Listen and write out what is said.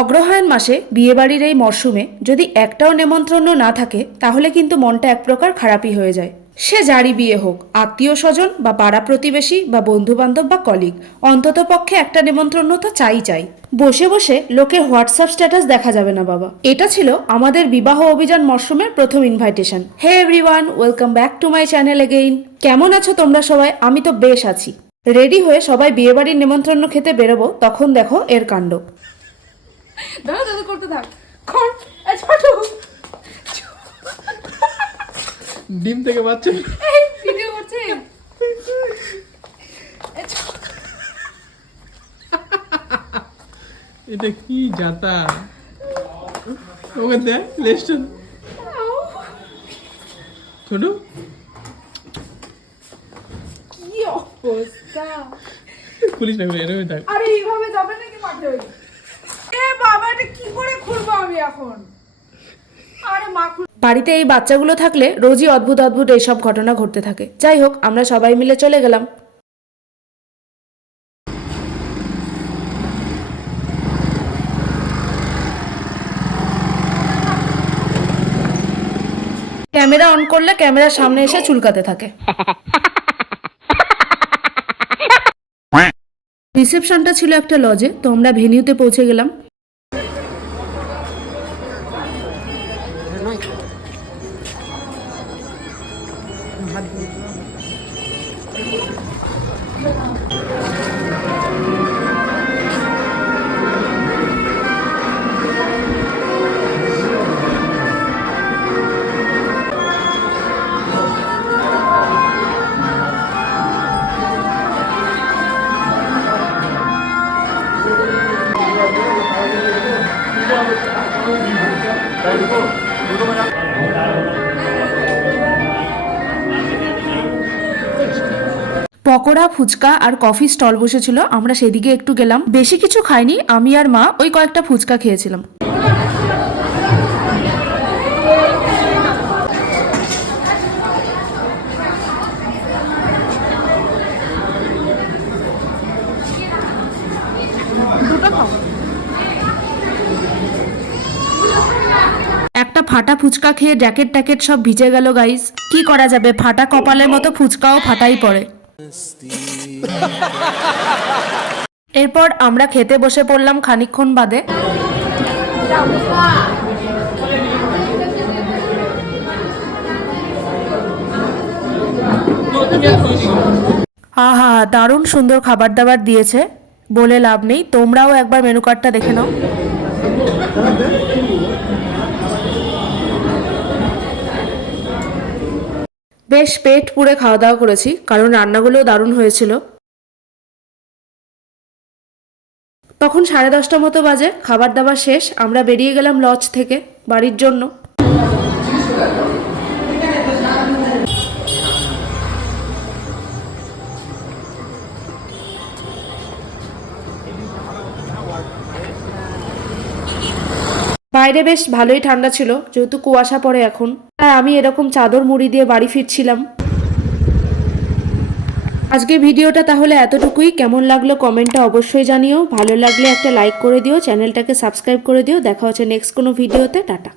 অগ্রহায়ণ মাসে বিয়েবাড়ির এই মরশুমে যদি একটাও নেমন্ত্রণ না থাকে তাহলে কিন্তু মনটা এক প্রকার খারাপই হয়ে যায়। সে যারই বিয়ে হোক, আত্মীয় স্বজন বা পাড়া প্রতিবেশী বা বন্ধু বান্ধব বা কলিগ, অন্তত পক্ষে একটা নেমন্ত্রণ তো চাই। বসে বসে লোকের হোয়াটসঅ্যাপ স্ট্যাটাস দেখা যাবে না বাবা। এটা ছিল আমাদের বিবাহ অভিযান মরশুমের প্রথম invitation. Hey everyone, welcome back to my channel again. কেমন আছো তোমরা সবাই? আমি তো বেশ আছি। রেডি হয়ে সবাই বিয়েবাড়ির নেমন্ত্রণ খেতে বেরোবো, তখন দেখো এর কাণ্ড। দাদা দাদা করতে থাক। কর এই ছোট ডিম থেকে বাচ্চা এই ভিডিও করছে। এটা কি জাতা ওকে দে লেস্টন ছোট কি অবস্থা! পুলিশ না এরকম থাক। আরে এইভাবে যাবে নাকি মাঠে? এ বাবা, এটা কি করে খুলবো আমি এখন? আরে মা বাড়িতে এই বাচ্চাগুলো থাকলে রোজই অদ্ভুত অদ্ভুত এইসব ঘটনা ঘটতে থাকে। যাই হোক, আমরা সবাই মিলে চলে গেলাম। ক্যামেরা অন করলে ক্যামেরার সামনে এসে চুলকাতে থাকে। রিসেপশনটা ছিল একটা লজে, তো আমরা ভেনিউতে পৌঁছে গেলাম। পকোড়া, ফুচকা আর কফি স্টল বসেছিল, আমরা সেদিকে একটু গেলাম। বেশি কিছু খাইনি, আমি আর মা ওই কয়েকটা ফুচকা খেয়েছিলাম। একটা ফাটা ফুচকা খেয়ে জ্যাকেট ট্যাকেট সব ভিজে গেল গাইস। কি করা যাবে, ফাটা কপালের মতো ফুচকাও ফাটাই পড়ে। এরপর আমরা খেতে বসে পড়লাম খানিকক্ষণ বাদে। আহা, দারুণ সুন্দর খাবার দাবার দিয়েছে, বলে লাভ নেই। তোমরাও একবার মেনু কার্ডটা দেখে নাও। বেশ পেট পুড়ে খাওয়া দাওয়া করেছি, কারণ রান্নাগুলোও দারুণ হয়েছিল। তখন 10:30 মতো বাজে, খাবার দাবার শেষ, আমরা বেরিয়ে গেলাম লজ থেকে বাড়ির জন্য। বাইরে বেশ ভালোই ঠান্ডা ছিল, যেহেতু কুয়াশা পড়ে এখন, তাই আমি এরকম চাদর মুড়ি দিয়ে বাড়ি ফিরছিলাম। আজকে ভিডিওটা তাহলে এতটুকুই। কেমন লাগলো কমেন্টে অবশ্যই জানিও। ভালো লাগলে একটা লাইক করে দিও, চ্যানেলটাকে সাবস্ক্রাইব করে দিও। দেখা হচ্ছে নেক্সট কোনো ভিডিওতে। টাটা।